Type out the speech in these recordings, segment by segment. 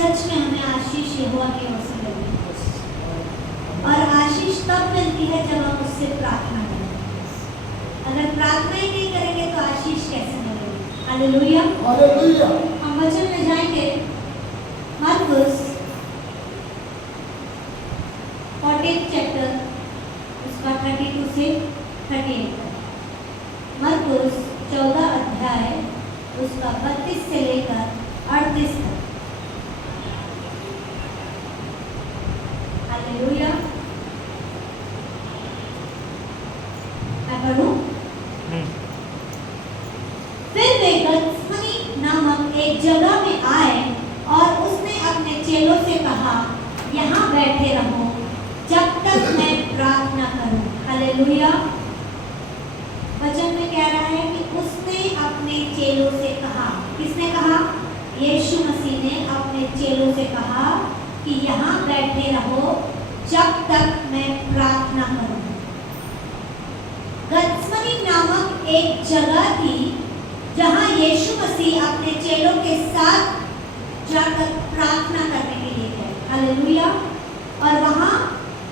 सच में हमें आशीष यहोवा की ओर से मिलती है, और आशीष तब मिलती है जब हम उससे प्रार्थना करें। अगर प्रार्थना ही नहीं करेंगे तो आशीष कैसे मिलेगी? Hallelujah, hallelujah. हम वचन में जाएंगे मरकुस 14th चैप्टर, उसका 32 से 38 तक। मरकुस 14 अध्याय, उसका 32 से लेकर 38 तक। हालेलुया, मैं पढ़ूं? फिर वे गत्समनी नामक एक जगह में आए और उसने अपने चेलों से कहा, यहाँ बैठे रहो जब तक मैं प्रार्थना करूं। हालेलुया। वचन में कह रहा है कि उसने अपने चेलों से कहा। किसने कहा? यीशु मसीह ने अपने चेलों से कहा कि यहाँ बैठे रहो जब तक मैं प्रार्थना करूं। गत्समनी नामक एक जगह थी जहाँ यीशु मसीह अपने चेलों के साथ जाकर प्रार्थना करने के लिए गए। हालेलुया। और वहाँ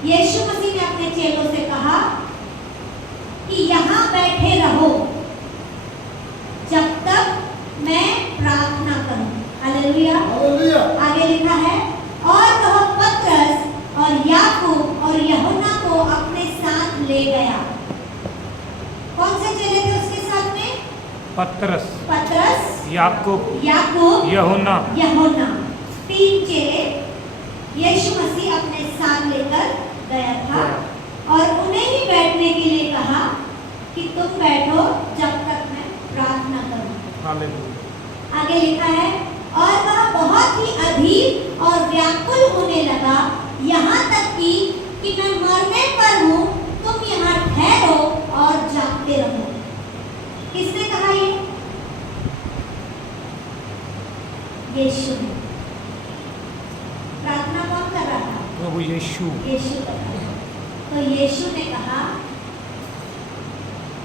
यीशु मसीह ने अपने चेलों से कहा कि यहाँ बैठे रहो जब तक मैं प्रार्थना करूं। हालेलुया। हालेलुया। आगे लिखा है, और वह पतरस और याकूब और यूहन्ना को अपने साथ ले गया। कौन से चेले थे उसके साथ में? पतरस, याकूब, यूहन्ना। 3 चेले यीशु मसीह अपने साथ लेकर गया था और उन्हें ही बैठने के लिए कहा कि तुम बैठो जब तक मैं प्रार्थना करूं। हालेलुया। आगे लिखा है, और वह बहुत ही अधीर और व्याकुल होने लगा, यहाँ तक कि मैं मरने पर हूँ, तुम यहाँ ठहरो और जागते रहो। किसने कहा ये? यीशु ने। प्रार्थना कौन कर रहा था? प्रभु यीशु। यीशु कर रहा था। तो यीशु ने कहा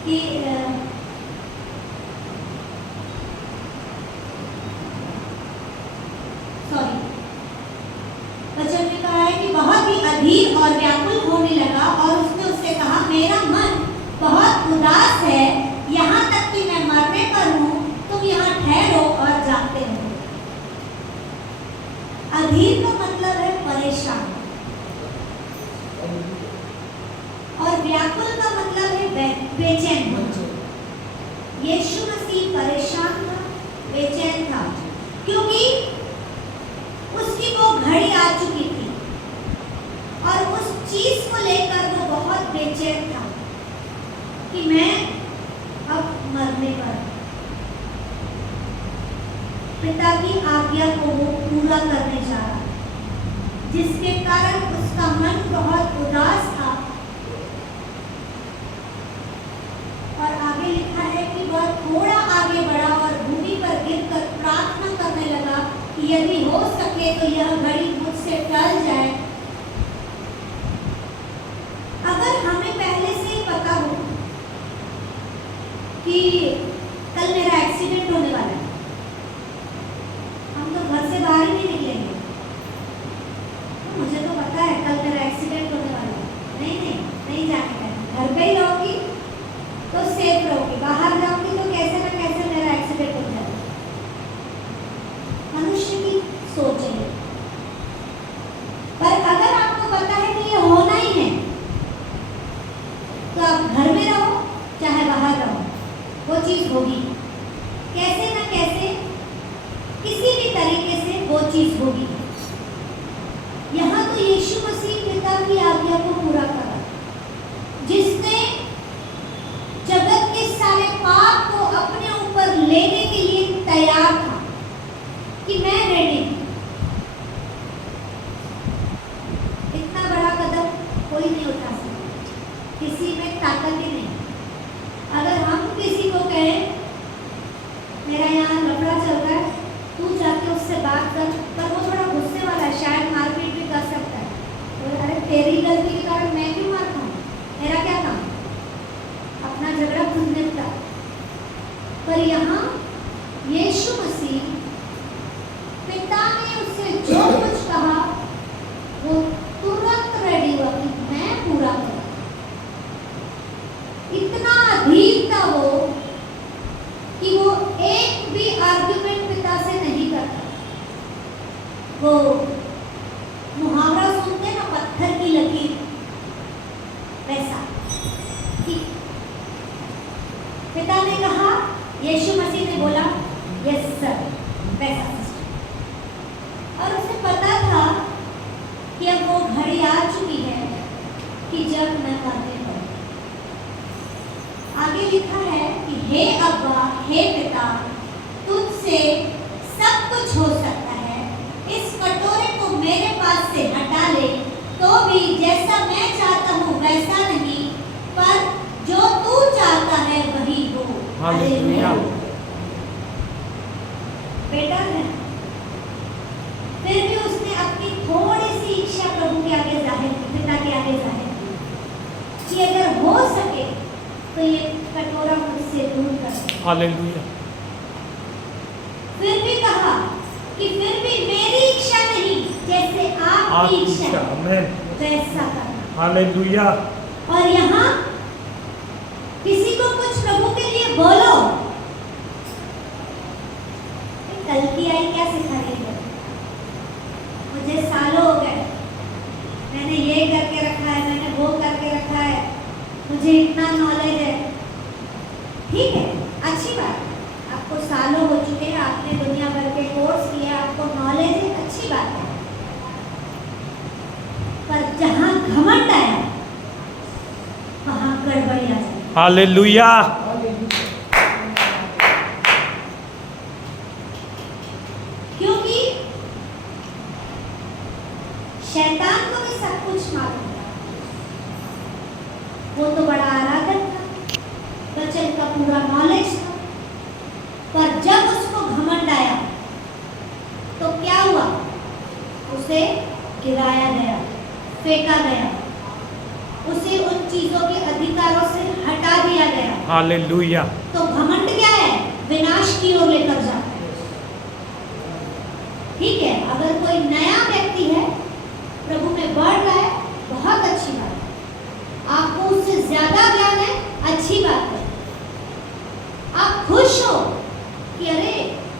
कि वचन में कहा है कि बहुत ही अधीर और व्याकुल होने लगा और उसने उससे कहा, मेरा मन बहुत उदास है, यहाँ तक कि मैं मरने पर हूँ, तुम यहाँ ठहरो और जागते रहो। अधीर का मतलब है परेशान, और व्याकुल का मतलब है बेचैन होना। यीशु मसीह परेशान था, बेचैन था, क्योंकि उसकी वो घड़ी आ चुकी थी और उस चीज को लेकर वो बहुत बेचैन था कि मैं अब मरने पर। पिता की आज्ञा को वो पूरा करने जा रहा, जिसके कारण उसका मन बहुत उदास था। और आगे लिखा है कि वह थोड़ा आगे बढ़ा और भूमि पर गिरकर प्रार्थना करने लगा कि यदि हो सके तो यह घड़ी मुझसे टल जाए। अगर हमें पहले से ही पता हो कि कल मेरा एक्सीडेंट होने वाला है, हम तो घर से बाहर ही नहीं निकलेंगे। मुझे तो पता है कल मेरा एक्सीडेंट होने वाला है, नहीं जाने का, घर पे ही रहोगी तो सेफ रहोगी, बाहर जाऊंगी तो कैसे ना कैसे मेरा एक्सीडेंट हो जाएगा। मनुष्य की सोच है। पर अगर आपको पता है कि ये होना ही है, तो आप घर में रहो चाहे बाहर रहो, वो चीज होगी। कैसे ना कैसे, किसी भी तरीके से वो चीज होगी। यहाँ तो यीशु मसीह पिता की आज्ञा को पूरा करा, जिसने जगत के सारे पाप को अपने ऊपर लेने के लिए तैयार था कि मैं रेडी हूं। इतना बड़ा कदम कोई नहीं उठा सकता, किसी में ताकत ही नहीं। अगर हम किसी को कहें मेरा यहाँ लफड़ा चल रहा है, तू जाके उससे बात कर, पर वो थोड़ा गुस्से वाला है, शायद मारपीट भी कर सकता है, तो अरे तेरी गलती के कारण मैं क्यों मार खाऊं, मेरा क्या काम, अपना झगड़ा खुद निपटा। पर यहाँ यीशु मसीह पिता ने उसे जो इतना अधीर था वो कि वो एक भी आर्ग्यूमेंट पिता से नहीं करता। वो मुहावरा सुनते हैं ना, पत्थर की लकीर, वैसा। ठीक, पिता ने कहा, यीशु मसीह ने बोला यस सर, वैसा सिस्टम। और उसे पता था कि अब वो घड़ी आ चुकी है कि जब मैं मरने पर। आगे लिखा है कि हे अब्बा, हे पिता, तुझसे सब कुछ हो सकता है, इस कटोरे को मेरे पास से हटा ले, तो भी जैसा मैं चाहता हूँ वैसा नहीं, पर जो तू चाहता है वही हो। हालेलुया। बेटा है, फिर भी उसने अपनी थोड़ी सी इच्छा प्रभु के आगे जाहिर की, पिता के आगे जाहिर की कि अगर हो सके तो ये कटोरा मुझसे दूर कर दे। हालेलुया। फिर भी कहा कि फिर भी मेरी इच्छा नहीं, जैसे आपकी इच्छा है, आमीन। वैसा करना। हालेलुया। और यहाँ किसी को कुछ प्रभु के लिए बोलो, कल की आई क्या सिखा रही है, मुझे सालों हो गए, मैंने ये करके रखा है, मैंने वो करके रखा है, मुझे इतना नॉलेज है। ठीक है, अच्छी बात, आपको सालों हो चुके हैं, आपने दुनिया भर के कोर्स किए, आपको नॉलेज है, अच्छी बात है। पर जहाँ घमंड आया वहाँ गड़बड़ी आ जाए। हालेलुया। क्योंकि शैतान को भी सब कुछ मालूम था, वो तो बड़ा आराधक था, वचन का पूरा नॉलेज था, पर जब उसको घमंड आया तो क्या हुआ, उसे गिराया गया, फेंका गया, उसे उन चीजों के अधिकारों से हटा दिया गया। हालेलुया। तो घमंड क्या है, विनाश की ओर लेकर जाता है। ठीक है, अगर कोई नया व्यक्ति है, प्रभु में बढ़ रहा है, बहुत अच्छी बात है, आपको उससे ज्यादा ज्ञान है, अच्छी बात है, आप खुश हो कि अरे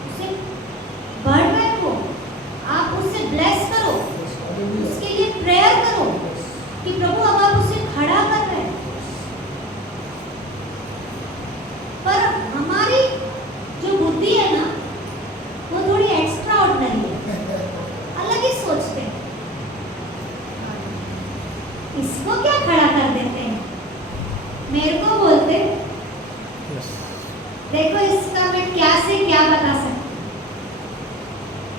उसे बढ़ रहा है वो, आप उससे ब्लेस करो, उसके लिए प्रेयर करो कि प्रभु अब आप उसे खड़ा कर रहे हैं। पर हमारी जो बुद्धि है ना, वो थोड़ी एक्स्ट्रा ऑर्डिनरी है, अलग ही सोचते हैं, इसको क्या खड़ा कर देते हैं, मेरे को बोलते देखो इसका मैं क्या से क्या बता सकती,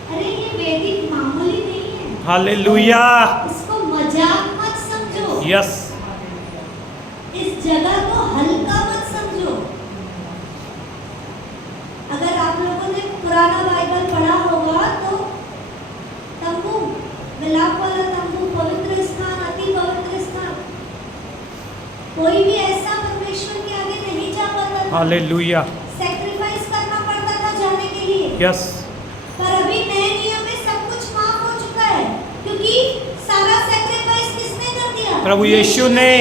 अरे ये वैदिक मामूली नहीं है। हालेलुया। इसको मजाक मत समझो, यस। इस जगह को हल्का मत समझो। अगर आप लोगों ने पुराना बाइबल पढ़ा होगा तो तंबू, मिलाप वाला तंबू, पवित्र स्थान, अति पवित्र स्थान, कोई भी ऐसा परमेश्वर के आगे नहीं जा पाता था। हालेलुया। सैक्रिफाइस करना पड़ता था जाने के लिए। यस। पर अभी नए नियम में सब कुछ माफ हो चुका है, क्योंकि सारा सैक्रिफाइस किसने कर दिया, प्रभु यीशु ने।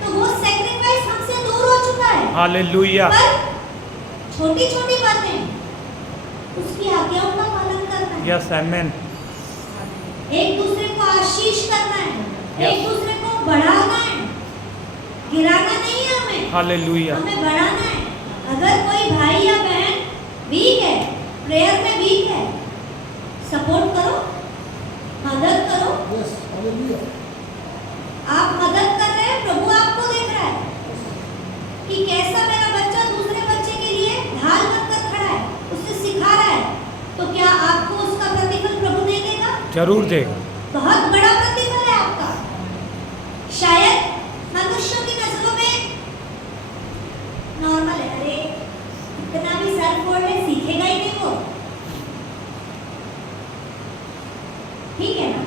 तो वो सैक्रिफाइस हमसे दूर हो चुका है। हालेलुया। पर छोटी छोटी बातें, उसकी आज्ञाओं का पालन करना है, यस, आमीन। एक दूसरे को आशीष करना है, Yes. एक दूसरे को बढ़ाना है, गिराना नहीं है हमें, हालेलुया। हमें बढ़ाना है। अगर कोई भाई या बहन वीक है, प्रेयर में वीक है, सपोर्ट करो, मदद करो। आप मदद कर रहे हैं, प्रभु आपको देख रहा है कि कैसा मेरा बच्चा दूसरे बच्चे के लिए ढाल बनकर खड़ा है, उसे सिखा रहा है, तो क्या आपको उसका प्रतिफल प्रभु नहीं देगा? जरूर देगा। बहुत बड़ा प्रतिफल है आपका। शायद मनुष्यों की नजरों में नॉर्मल है, अरे इतना भी सर फोड़ ले, सीखेगा ही नहीं वो, ठीक है ना?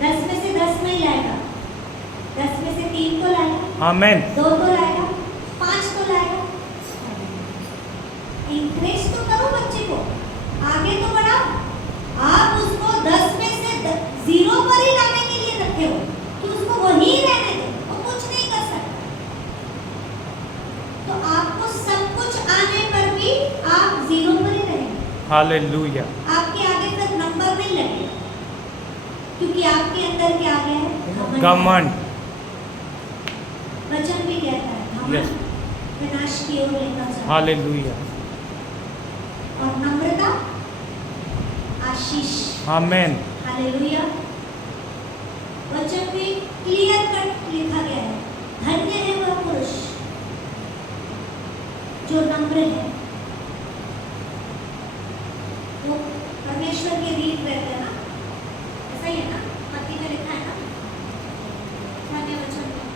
10 में से 10 नहीं लाएगा, 10 में से 3 तो लाएगा, आमीन। 2 तो लाएगा, 5 तो लाएगा। इंक्रेज तो करो बच्चे को, आगे तो बढ़ाओ। आप उसको 10 में से 0 पर ही लाने के लिए रखे हो कि उसको वहीं रहने दो, वो हालेलुया। आपके आगे तक नंबर नहीं लगेगा, क्योंकि आपके अंदर क्या आ गया है? घमंड। वचन भी कहता है Yes. घमंड विनाश की ओर लेकर जाता है, हालेलुया। और नम्रता आशीष। आमेन। हालेलुया। वचन में क्लियर कट लिखा गया है, धन्य है वह पुरुष जो नम्र है। वो परमेश्वर के रीत रहते हैं ना, ऐसा ही है ना, मत्ती में लिखा है ना, धन्य वचन में।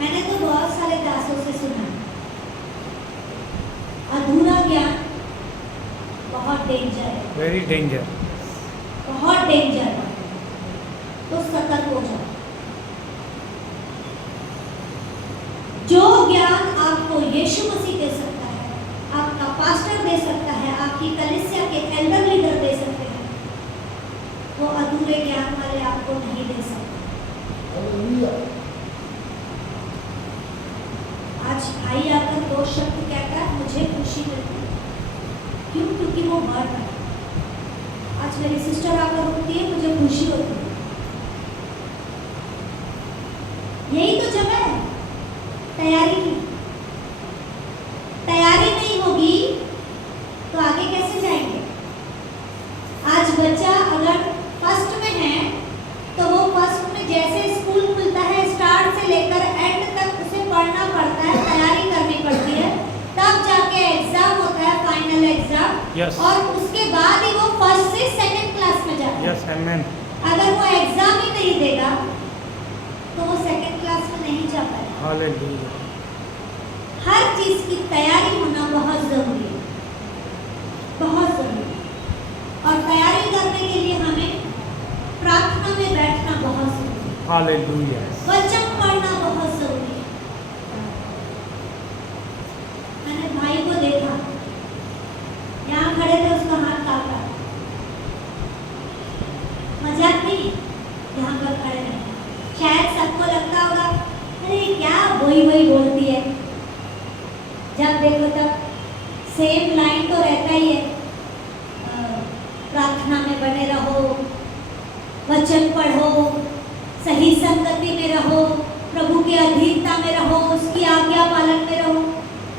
मैंने तो बहुत सारे दासों से सुना, अधूरा ज्ञान बहुत डेंजर है, वेरी डेंजर। बहुत डेंजर है, तो सतर्क हो जाओ। जो ज्ञान आपको यीशु मसीह दे सकता है, आपका पास्टर दे सकता है, आपकी कलीसिया के एल्डर लीडर दे सकते हैं, वो अधूरे ज्ञान वाले आपको नहीं दे सकते। आज भाई आकर दो शब्द कहता है, मुझे खुशी मिलती है। क्यों? क्योंकि वो वर्ड है। आज मेरी सिस्टर आकर रोती है, मुझे खुशी होती है। यही तो जगह है तैयारी की। तैयारी नहीं होगी तो आगे कैसे जाएंगे? आज बच्चा अगर फर्स्ट में है तो वो फर्स्ट में जैसे स्कूल खुलता है, स्टार्ट से लेकर एंड तक उसे पढ़ना पड़ता है, तैयारी करनी पड़ती है, तब जाके एग्जाम होता है, फाइनल एग्जाम। Yes. और उसके बाद ही वो फर्स्ट से सेकंड क्लास में जाता है। यस, आमेन। अगर वो एग्जाम ही नहीं देगा तो वो सेकंड क्लास में नहीं जा पाएगा। हालेलुया। हर चीज की तैयारी होना बहुत जरूरी है, बहुत जरूरी है। और तैयारी करने के लिए हमें प्रार्थना में बैठना बहुत जरूरी है, हालेलुया। वचन पढ़ना बहुत जरूरी है। मैंने भाई को देखा, यहाँ खड़े थे, उसका हाथ कांपा। मजाक नहीं, यहाँ पर खड़े रहे। शायद सबको लगता होगा, अरे क्या वही वही बोलती है। जब देखो तब सेम लाइन तो रहता ही है, प्रार्थना में बने रहो, वचन पढ़ो, सही संगति में रहो, प्रभु की अधीनता में रहो, उसकी आज्ञा पालन में रहो।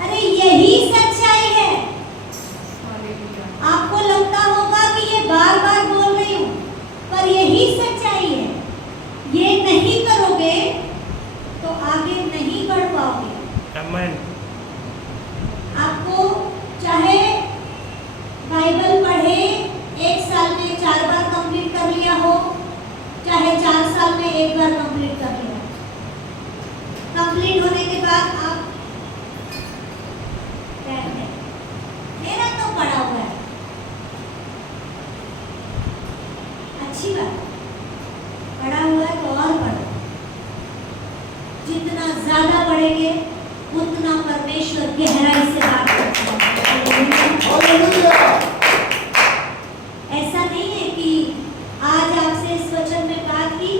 अरे यही सच्चाई है। आपको लगता होगा कि ये बार बार बोल रही हूँ, पर यही सच्चाई है। ये नहीं करोगे तो आगे नहीं बढ़ पाओगे। आमेन। आपको चाहे बाइबल पढ़े 1 साल में 4 बार कंप्लीट कर लिया हो, चाहे 4 साल में 1 बार कंप्लीट कर लिया हो, कंप्लीट होने के बाद आप बैठ गए, मेरा तो पढ़ा हुआ है, अच्छी बात, पढ़ा हुआ है तो और पढ़ो। जितना ज्यादा पढ़ेंगे उतना परमेश्वर गहराई से बात करता है। ऐसा नहीं है कि आज आपसे इस वचन में बात की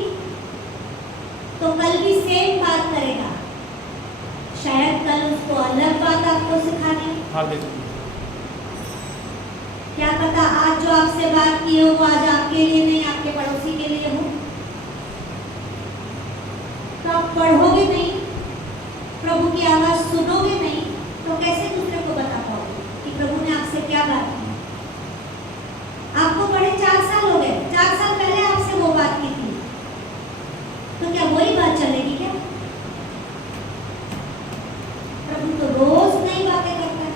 तो कल भी सेम बात करेगा, शायद कल उसको अलग बात आपको सिखानी। हालेलुया। क्या पता आज जो आपसे बात की हो वो आज आपके लिए नहीं, आपके पड़ोसी के लिए हो। तो आप पढ़ोगे नहीं, प्रभु की आवाज सुनोगे नहीं, तो कैसे दूसरे को बता पाओगे कि प्रभु ने आपसे क्या बात की? आपको पढ़े 4 साल हो गए, 4 साल पहले आपसे वो बात की थी, तो क्या वही बात चलेगी क्या? प्रभु तो रोज नई बातें करता है।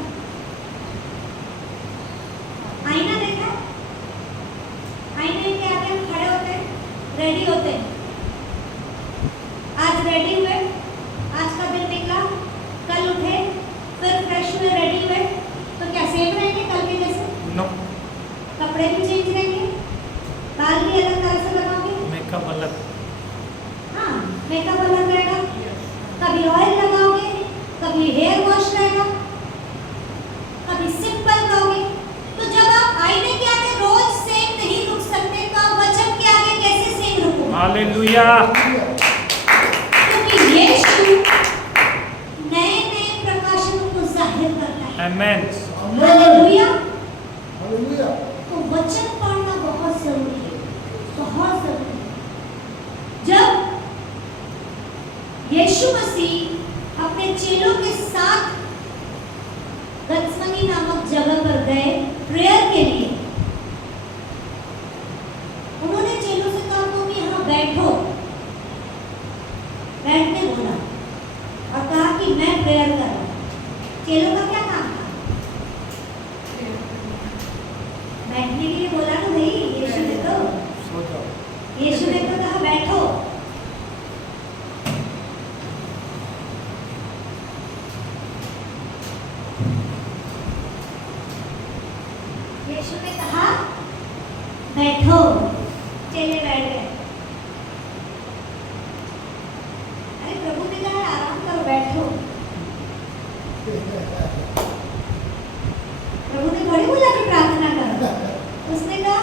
आईना देखा? आईने के आगे हम खड़े होते हैं, रेडी होते हैं। आज रेडी हुए, आज का दिन निकला, कल उठे, फिर फ्रेश हुए, रेडी हुए, तो क्या सेम रहेंगे कल के जैसे? नो। कपड़े भी चेंज रहेंगे, बाल भी अलग तरह से बनाओगे। मेकअप अलग। हाँ, मेकअप अलग रहेगा, कभी ऑयल लगाओगे, कभी हेयर वॉश रहेगा, कभी सिंपल करोगे। तो जब आप आईने के आगे रोज सेम नहीं रुक सकते, तो आप वचन के आगे कैसे सेम रुकोगे? हालेलुया। क्योंकि यीशु Amen. हालेलुया। हालेलुया। तो वचन पढ़ना बहुत जरूरी है, बहुत जरूरी है। जब यीशु मसीह अपने चेलों के साथ गत्समनी नामक जगह पर गए प्रेयर के लिए, उन्होंने चेलों से कहा तुम यहाँ बैठो, बैठने बोला और कहा कि मैं प्रेयर कर रहा हूँ। चेलों का क्या काम था? बैठने के लिए बोला ना भाई, यीशु ने तो कहा बैठो। यीशु ने कहा बैठो, चेले बैठ गए। अरे प्रभु ने कहा आराम करो, बैठो। प्रभु ने थोड़ी बोला कि प्रार्थना करो, उसने कहा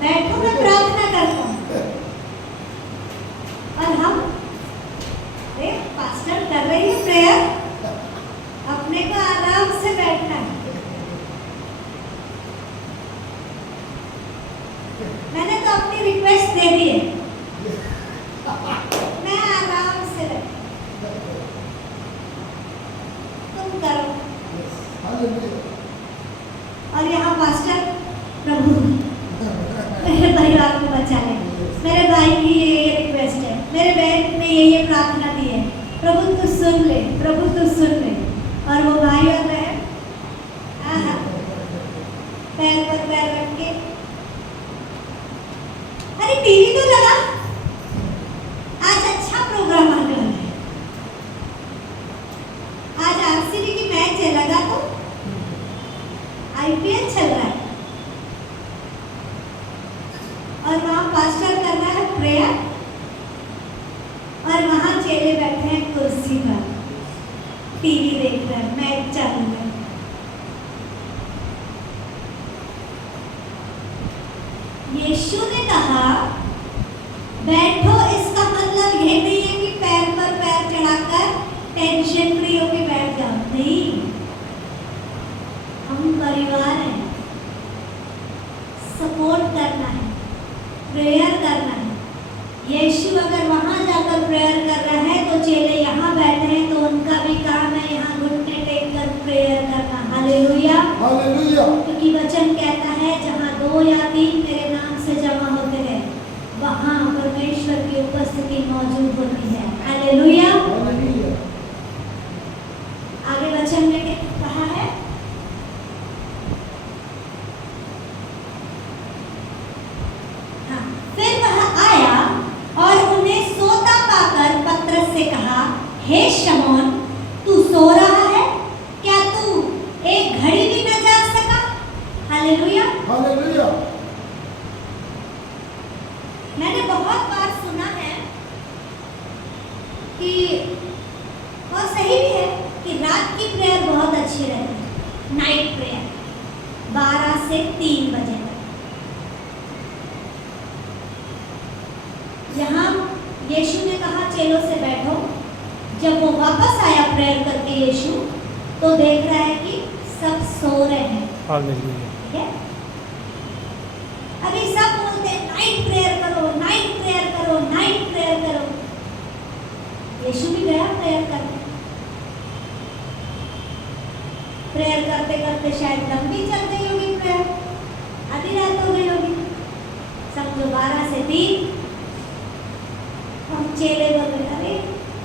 बैठो मैं प्रार्थना करता हूँ। और हम अरे पास्टर कर रही है प्रेयर, अपने को आराम से बैठना है। मैंने तो अपनी रिक्वेस्ट दे दी है, मैं आराम से बैठ, तुम करो। और यहाँ पास्टर प्रभु मेरे परिवार को बचा ले, मेरे भाई की ये रिक्वेस्ट है, मेरे बहन ने ये प्रार्थना दी है, प्रभु तू सुन ले, प्रभु तू सुन ले। और वो भाई और बहन पैर पर पैर रख के, अरे टीवी तो लगा, आज अच्छा प्रोग्राम आने वाला है, आज आरसीबी की मैच है, लगा तो आईपीएल चल रहा है और वहाँ पास्टर कर रहा है प्रेयर और वहाँ चेले बैठे हैं कुर्सी पर, टीवी देख रहे हैं, मैच चालू है। यीशु ने कहा बैठो, इसका मतलब ये नहीं है कि पैर पर पैर चढ़ाकर टेंशन फ्री होकर बैठ जाओ, नहीं। हम परिवार हैं, सपोर्ट करना है, प्रेयर करना है। यीशु अगर वहां जाकर प्रेयर कर रहा है तो चेले यहाँ बैठे हैं, तो उनका भी काम है यहाँ घुटने टेक कर प्रेयर करना। Hallelujah, hallelujah. क्योंकि वचन कहता है जहाँ 2 या 3 मेरे नाम से जमा होते हैं वहाँ परमेश्वर की उपस्थिति मौजूद होती है। हालेलुया। आगे वचन में कहा है, फिर वह आया और उन्हें सोता पाकर पतरस से कहा, हे शमौन तू सो रहा है, क्या तू एक घड़ी भी न जाग सका? Hallelujah, hallelujah. मैंने बहुत बार सुना है कि, और सही भी है, कि रात की प्रेयर बहुत अच्छी रहती है, नाइट प्रेयर 12 से 3 बजे तक। यहाँ यीशु ने कहा चेलों से बैठो, जब वो वापस आया प्रेयर करके यीशु, तो देख रहा है कि सब सो रहे हैं। हालेलुया। ठीक है, अभी सब बोलते हैं नाइट प्रेयर करो, नाइट प्रेयर करो, नाइट प्रेयर करो। यीशु भी गया प्रेयर करने, प्रेयर करते करते शायद लंबी चल गई होगी प्रेयर, आधी रात हो गई होगी, समझो 12 से 3। हम चेले बोले अरे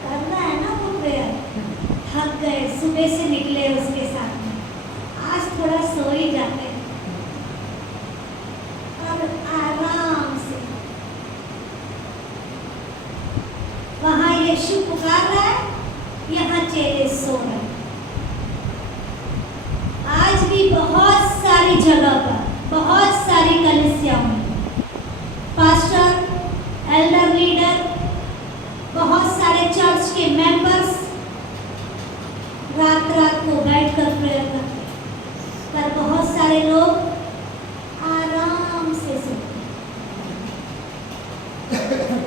करना है ना वो प्रेयर, थक गए, सुबह से निकले उसके साथ में, आज थोड़ा सो ही जाते हैं और आराम से। वहां यीशु पुकार रहा है, यहाँ चेले सो रहे हैं। आज भी बहुत सारी जगह पर, बहुत सारी कलीसियाओं में पास्टर, एल्डर लीडर, बहुत सारे चर्च के मेंबर्स रात रात को बैठकर प्रेयर करते हैं, पर बहुत सारे लोग आराम से सोते हैं।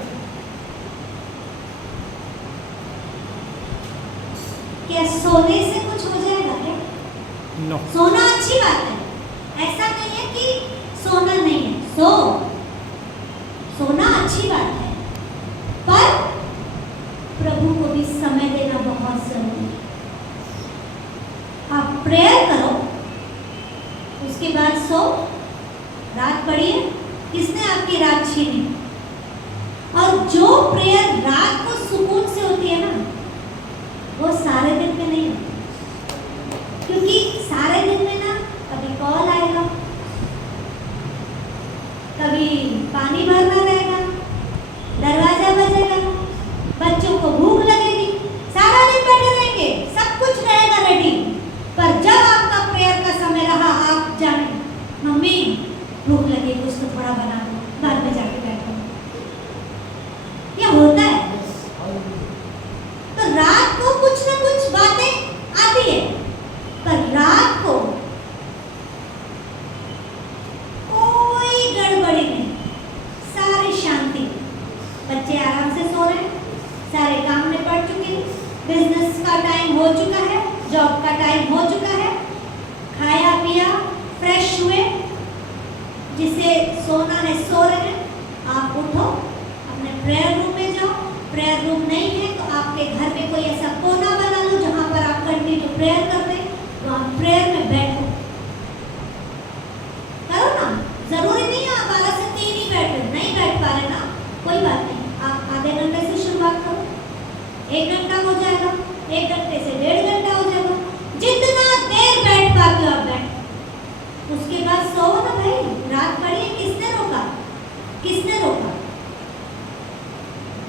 क्या सोने से कुछ हो जाएगा क्या? नो सोना अच्छी बात है, ऐसा नहीं है कि सोना नहीं है, सोना अच्छी बात है, पर प्रभु को भी समय देना बहुत जरूरी है। आप प्रेयर करो, उसके बाद सो, रात पढ़िए, किसने आपकी रात छीनी? और जो प्रेयर रात को सुकून से होती है ना, वो सारे दिन में नहीं होती, क्योंकि सारे दिन में ना कभी कॉल आएगा, कभी पानी भरना रहेगा, दरवाजा बजेगा, बच्चों को भूख लगेगी, सारा दिन बैठे रहेंगे, सब कुछ रहेगा रेडी, पर जब आपका प्रेयर का समय रहा, आप जाने मम्मी भूख लगी, कुछ तो थोड़ा बना दो, बाद में जाके बैठो। ये होता है। तो रात को कुछ ना कुछ बातें आती है, पर रात को कोई गड़बड़ी नहीं, सारी शांति, बच्चे आराम से सो रहे हैं, सारे काम निपट चुके हैं, बिजनेस का टाइम हो चुका है, जॉब का टाइम हो चुका है, खाया पिया, फ्रेश हुए, जिसे सोना है सो रहे हैं, आप उठो, अपने प्रेयर रूम में जाओ, प्रेयर रूम नहीं है तो आपके घर में कोई ऐसा कोना बना लो जहाँ पर आप कंटिन्यू प्रेयर कर रहे हैं, तो आप प्रेयर में बैठो, करो ना, जरूरी नहीं है आप 12 से 3 ही बैठ रहे, नहीं बैठ पा रहे ना, कोई बात नहीं, आप आधे घंटे से शुरुआत करो, 1 घंटा हो जाएगा, 1 घंटे से 1.5 घंटा हो जाएगा, जितना देर बैठ पाते हो आप बैठ, उसके बाद सो ना भाई, रात पढ़िए, किसने रोका, किसने रोका?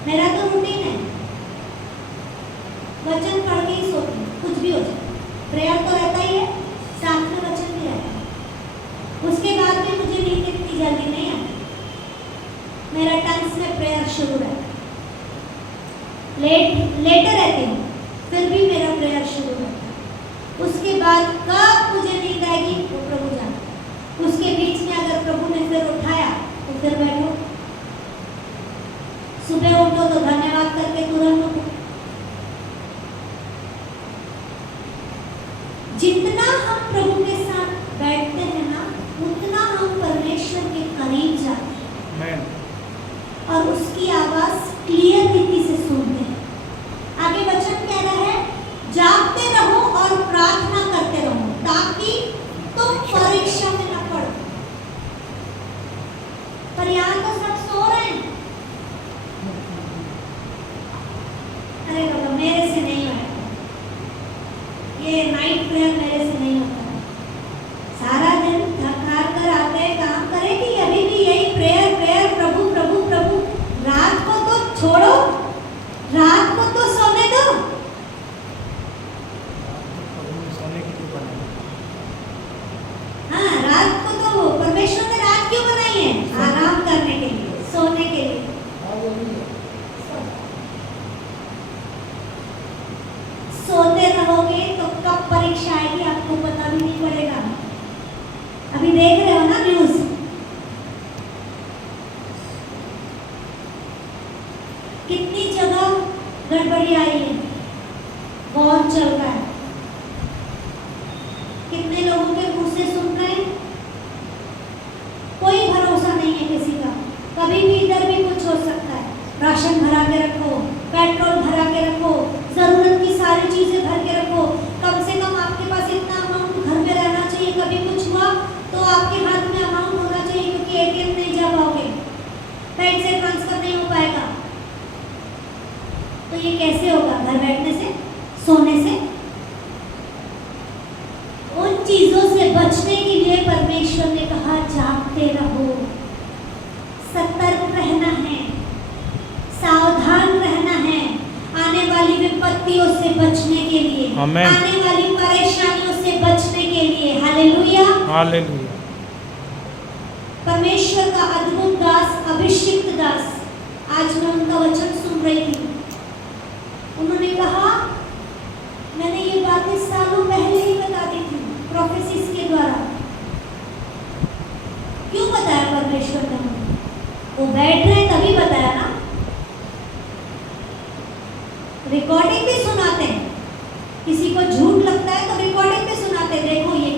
मेरा तो रूटीन है, वचन पढ़ के ही सोती हूँ, कुछ भी हो जाए, प्रेयर तो रहता ही है, साथ में वचन भी रहता है, उसके बाद भी मुझे नींद इतनी जल्दी नहीं आती, मेरा टंग्स में प्रेयर शुरू रहता है, लेटे रहती हूँ, फिर भी मेरा प्रेयर शुरू रहता है, उसके बाद कब मुझे नींद आएगी वो प्रभु जानता है, उसके बीच में अगर प्रभु ने फिर उठाया तो फिर बैठो, सुबह उठो तो धन्यवाद करके तुरंत उठो। जितना हम प्रभु के साथ बैठते हैं ना, उतना हम परमेश्वर के करीब जाते हैं मैन और उसकी आवाज क्लियर रीति से सुनते हैं। आगे वचन कह रहा है, जागते रहो और प्रार्थना करते रहो ताकि तुम परीक्षा में न पड़ो। पर यहाँ तो सब सो रहे हैं, अरे बाबा मेरे से नहीं होता, ये नाइट प्रेयर मेरे से नहीं होता, सारा दिन थक हार कर आते हैं, काम करेगी अभी भी यही प्रेयर प्रेयर, प्रभु प्रभु प्रभु, रात को तो छोड़ो, रात को तो सोने दो। सोने की क्यों बनाई? हाँ, रात को तो परमेश्वर ने रात क्यों बनाई है? आराम करने के लिए, सोने के लिए। सोते रहोगे तो कब परीक्षा आएगी आपको पता भी नहीं पड़ेगा। अभी देख रहे हो ना न्यूज, कितनी जगह गड़बड़ी आई है, वॉर चल रहा है, कितने लोगों के मुंह से सुन रहे हैं, कोई भरोसा नहीं है किसी का, कभी भी इधर भी कुछ हो सकता है। राशन भरा के रखो, पेट्रोल भरा के रखो, जरूरत की सारी चीजें भर के रखो, कम से कम आपके पास इतना अमाउंट घर में रहना चाहिए, कभी कुछ हुआ तो आपके हाथ में अमाउंट होना चाहिए, क्योंकि एटीएम नहीं जा पाओगे, बैंक से ट्रांसफर नहीं हो पाएगा। तो ये कैसे होगा? घर बैठने से, सोने से। उन चीजों से बचने के लिए परमेश्वर ने कहा जागते रहो, सतर्क रहना है, सावधान रहना है, आने वाली विपत्तियों से बचने के लिए, आमीन। आने वाली परेशानियों से बचने के लिए। Hallelujah, hallelujah. परमेश्वर का अद्भुत दास, अभिषिक्त दास, आज मैं उनका वचन सुन रही थी, उन्होंने कहा मैंने ये बातें सालों पहले ही बता दी थी प्रोफेसीज के द्वारा। क्यों बताया परमेश्वर ने? वो बैठ रहे तभी बताया ना, रिकॉर्डिंग भी सुनाते हैं, किसी को झूठ लगता है तो रिकॉर्डिंग भी सुनाते हैं, देखो ये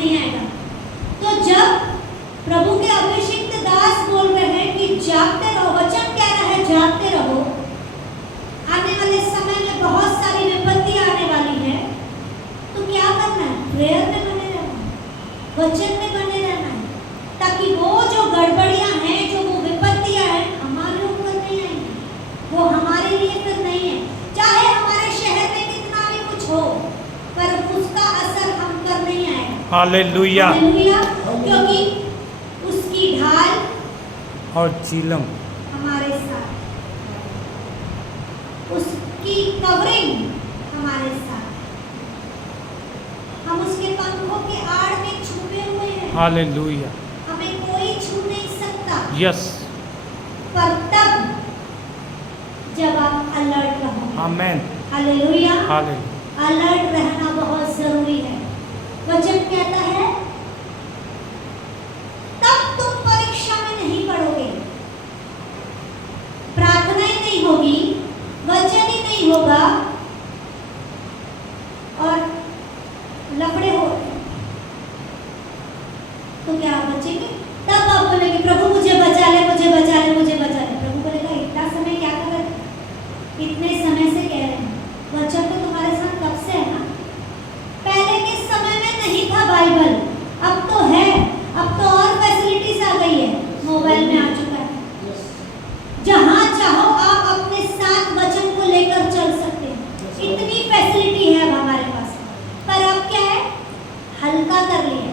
नहीं आएगा। तो जब प्रभु के अभिषिक्त दास बोल रहे हैं कि जागते रहो, वचन कह रहा है जागते रहो, आने वाले समय में बहुत सारी विपत्ति आने वाली है, तो क्या करना है? प्रेयर में बने रहना है, वचन में बने रहना है, ताकि वो जो गड़बड़ियां हैं, जो वो विपत्तियां हैं, हमारे ऊपर नहीं आएंगी, वो हमारे लिए फिर नहीं है। चाहे हमारे शहर में कितना भी कुछ हो, पर उसका असर हम पर नहीं आएगा। हालेलुया। हालेलुया। क्योंकि उसकी ढाल और चीलम हमारे साथ, उसकी कवरिंग हमारे साथ, हम उसके पंखों के आड़ में छुपे हुए हैं। हालेलुया। हमें कोई छू नहीं सकता। यस। पर तब जब आप अलर्ट रहोगे। आमेन। हालेलुया। हालेलुया। अलर्ट रहना बहुत जरूरी है। वचन कहता है तब तुम परीक्षा में नहीं पड़ोगे, प्रार्थना ही नहीं होगी, वचन ही नहीं होगा और लफड़े हो, तो क्या आप बचेंगे? तब आप बोलेंगे प्रभु मुझे बचा ले, मुझे बचा ले, मुझे बचा ले। प्रभु बोलेगा इतना समय क्या कर रहे हैं? इतने समय से कह रहे हैं, वचन तो तुम्हारे साथ कब से है ना। पहले के समय में नहीं था बाइबल, अब तो है। अब तो और फैसिलिटीज आ गई है, मोबाइल में आ चुका है। जहां चाहो आप अपने साथ वचन को लेकर चल सकते हैं, इतनी फैसिलिटी है अब हमारे पास। पर अब क्या है? हल्का कर लिया,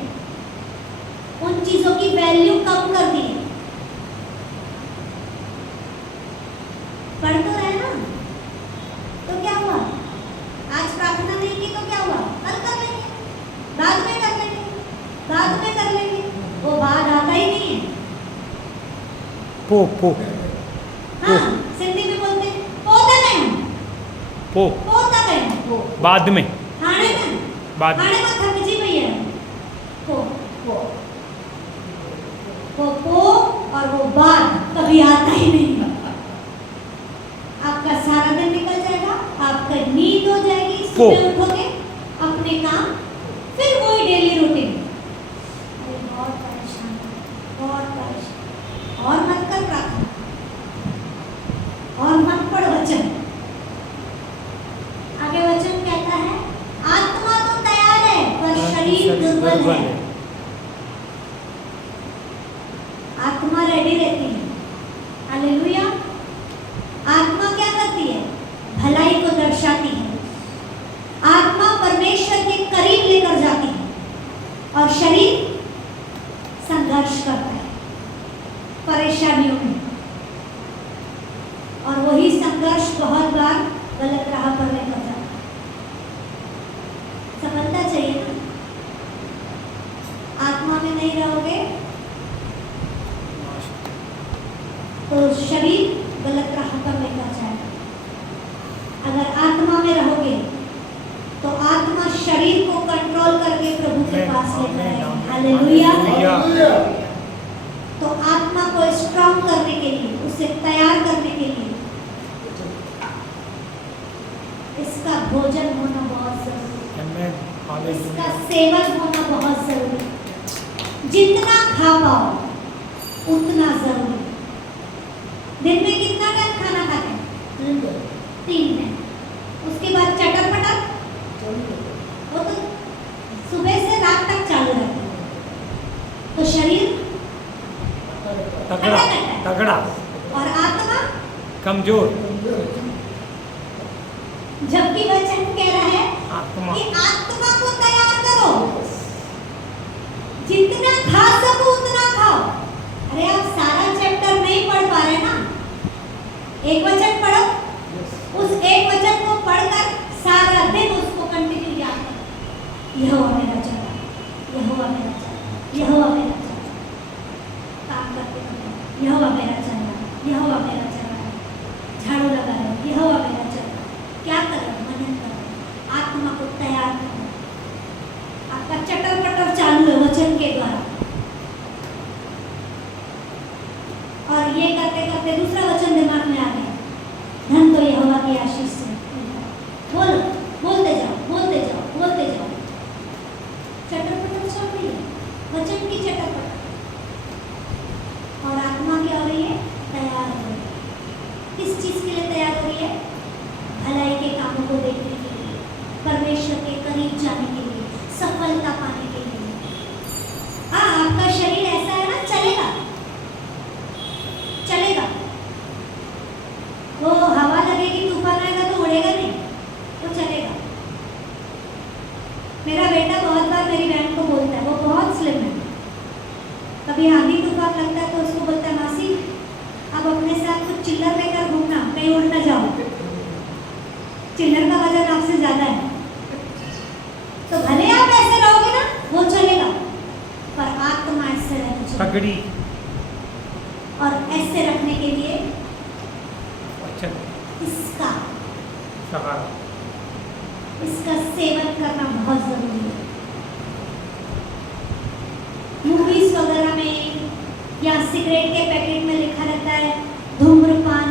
उन चीजों की वैल्यू कम कर दी है। पढ़ तो रहे ना, तो क्या हुआ? आज प्रार्थना नहीं की तो क्या हुआ? कल कर लेंगे, बाद में कर लेंगे, बाद में कर लेंगे, वो बाद आता ही नहीं है। पो पो हाँ, सिंधी में बोलते हैं पोता नहीं, पो पोता गए, बाद में हाणे ना, बाद हाणे को थक जी भैया, पो पो और वो बाद कभी आता ही नहीं। आपका सारा दिन निकल जाएगा, आपका नींद हो जाएगी, सुबह उठोगे अपने काम, फिर वही डेली रूटीन। अरे बहुत परेशान, बहुत परेशान। और मत कर प्रार्थना, और मत पढ़ वचन। आगे वचन कहता है आत्मा तो तैयार है पर शरीर दुर्बल है। आत्मा रेडी रहती है। हालेलुया। आत्मा क्या करती है? भलाई को दर्शाती है। आत्मा परमेश्वर के करीब लेकर जाती है और शरीर संघर्ष करता है परेशानियों में, और वही संघर्ष बहुत बार गलत राह पर लेकर जाता है। सफलता चाहिए ना, आत्मा में नहीं रहोगे तो शरीर गलत राह पर लेकर जाएगा। अगर आत्मा में रहोगे तो आत्मा शरीर को कंट्रोल करके प्रभु के पास लेकर आएगी। हालेलुया। तो आत्मा को स्ट्रॉन्ग करने के लिए, उसे तैयार करने के लिए इसका भोजन होना बहुत जरूरी है, इसका सेवन होना बहुत जरूरी है। जितना खा पाओ उतना जरूरी। दिन में कितना टाइम खाना खाते हैं? 3 टाइम। उसके बाद चटर पटर, वो तो सुबह से रात तक चालू रहता है। तो शरीर तगड़ा तगड़ा और आत्मा कमजोर। जबकि वचन कह रहा है आत्मा कि आत्मा को तैयार करो, जितना खा सको उतना खाओ। अरे आप सारा चैप्टर नहीं पढ़ पा रहे ना, एक वचन पढ़ो, उस एक वचन को पढ़कर सारा दिन उसको कंटिन्यू याद करो। यहोवा मेरा चला, यहोवा मेरा चला, यहोवा मेरा चला, काम करते करते यहोवा मेरा चला, यहोवा मेरा चला, झाड़ू लगा रहे यहोवा मेरा चला। क्या करो? मनन करो, आत्मा को तैयार करो। आपका चटर पटर चालू है वचन के द्वारा। और ये करते करते दूसरा वचन दिमाग में आ गया, धन तो यहोवा की आशीष से। बोलो, बोलते जाओ, बोलते जाओ, बोलते जाओ। चटर पटर चल रही कभी आंधी तूफान लगता है तो उसको बोलता है मासी अब अपने साथ कुछ चिल्लर लेकर घूमना, कहीं उड़ ना जाओ, चिल्लर का वजन आपसे ज्यादा है। तो भले आप ऐसे रहोगे ना वो चलेगा, पर आत्मा ऐसे रहनी चाहिए। पगड़ी और ऐसे रखने के लिए वचन इसका सहारा इसका सेवन करना बहुत जरूरी है। मूवीज वगैरह में या सिगरेट के पैकेट में लिखा रहता है धूम्रपान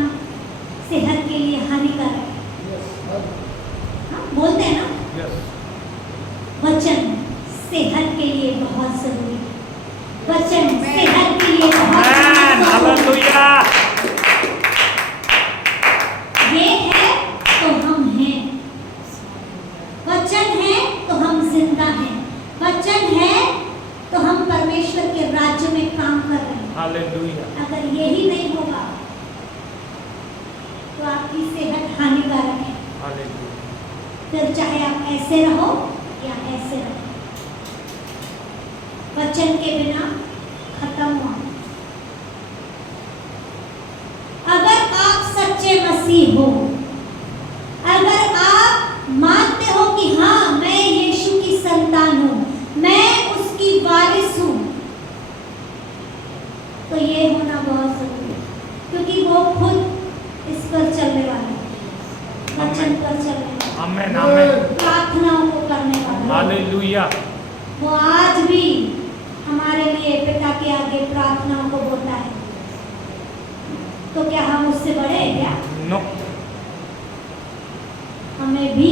सेहत के लिए हानिकारक है। हाँ, बोलते हैं ना, यस वचन सेहत के लिए बहुत जरूरी है। वचन सेहत के लिए बहुत आमेन जरूरी है। हालेलुया ये है तो हम हैं, वचन है तो हम जिंदा हैं, वचन है तो हम परमेश्वर के राज्य में काम कर रहे हैं। हालेलुया अगर यही नहीं होगा तो आपकी सेहत हानिकारक है। हालेलुया फिर चाहे आप ऐसे रहो या ऐसे रहो, वचन के बिना खत्म हुआ। अगर आप सच्चे मसीह हो, अगर आप मानते हो कि हाँ मैं यीशु की संतान हूं, मैं उसकी वारिस हूं, तो ये होना बहुत जरूरी है, क्योंकि वो खुद इस पर चलने वाला है, वचन पर चलने वाला है, आमेन आमेन प्रार्थनाओं को करने वाला है। हालेलुया वो आज भी हमारे लिए पिता के आगे प्रार्थनाओं को बोलता है। तो क्या हम उससे बड़े हैं क्या? नो हमें भी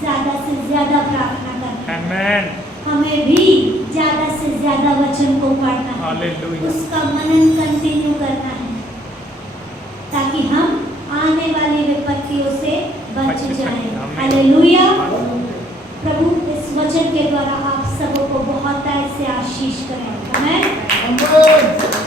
ज्यादा से ज्यादा प्रार्थना करना है, आमेन हमें भी ज्यादा से ज्यादा वचन को पढ़ना है, हालेलुया उसका मनन कंटिन्यू करना है, ताकि हम आने वाली विपत्तियों से बच बच सकें। जाएं। आमीन। हालेलुया। प्रभु इस वचन के द्वारा आप सबों को बहुत से आशीष करें। आमीन। आमेन।